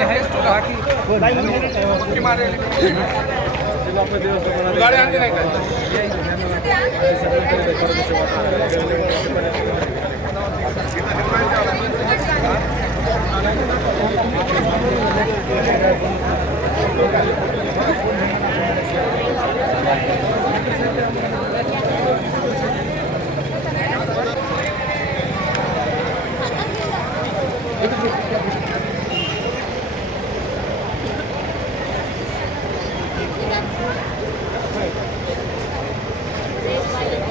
आम्ही आहेच तुला बाकी मारेल गाडी आणली नाही काय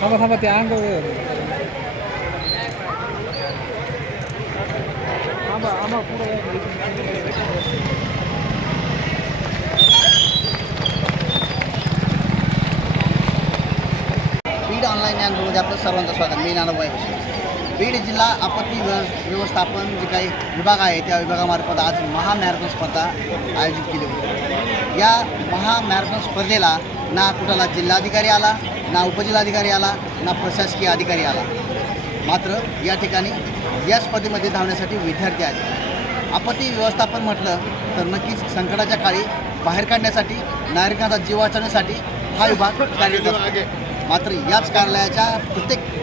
थांबा थांबा ते अंग आंबा आंबा पुढे बीड ऑनलाईन ज्ञानमध्ये आपलं सर्वांचं स्वागत मी नानाभाई बीड जिल्हा आपत्ती व्यव व्यवस्थापन जे काही विभाग आहे त्या विभागामार्फत आज महामॅरेथॉन स्पर्धा आयोजित केली होती. या महामॅरेथॉन स्पर्धेला ना कुठला जिल्हाधिकारी आला ना उपजिल्हाधिकारी आला ना प्रशासकीय अधिकारी आला. मात्र या ठिकाणी या स्पर्धेमध्ये धावण्यासाठी विद्यार्थी आले. आपत्ती व्यवस्थापन म्हटलं तर नक्कीच संकटाच्या काळी बाहेर काढण्यासाठी नागरिकांचा जीव वाचवण्यासाठी हा विभाग कार्यरत मात्र याच कार्यालयाच्या प्रत्येक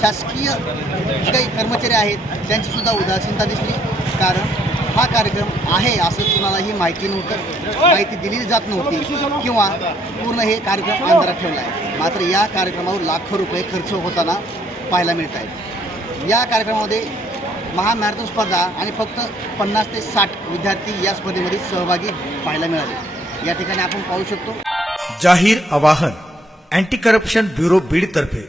शासकीय जे काही कर्मचारी आहेत त्यांचीसुद्धा उदासीनता दिसली. कारण हा कार्यक्रम आहे असं कुणालाही माहिती नव्हतं माहिती दिली जात नव्हती किंवा पूर्ण हे कार्यक्रम अंधारात ठेवला आहे. मात्र या कार्यक्रमावर लाखो रुपये खर्च होताना पाहायला मिळत आहेत. या कार्यक्रमामध्ये महामॅरेथॉन स्पर्धा आणि फक्त पन्नास ते साठ विद्यार्थी या स्पर्धेमध्ये सहभागी पाहायला मिळाले. या ठिकाणी आपण पाहू शकतो. जाहीर आवाहन अँटी करप्शन ब्युरो बीडतर्फे.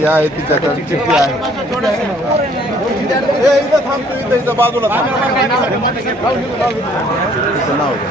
या आहे तिच्याकडे चिठ्ठी आहे. इथं थांबतो इथं इथं बाजूला तिचं नाव घ्या.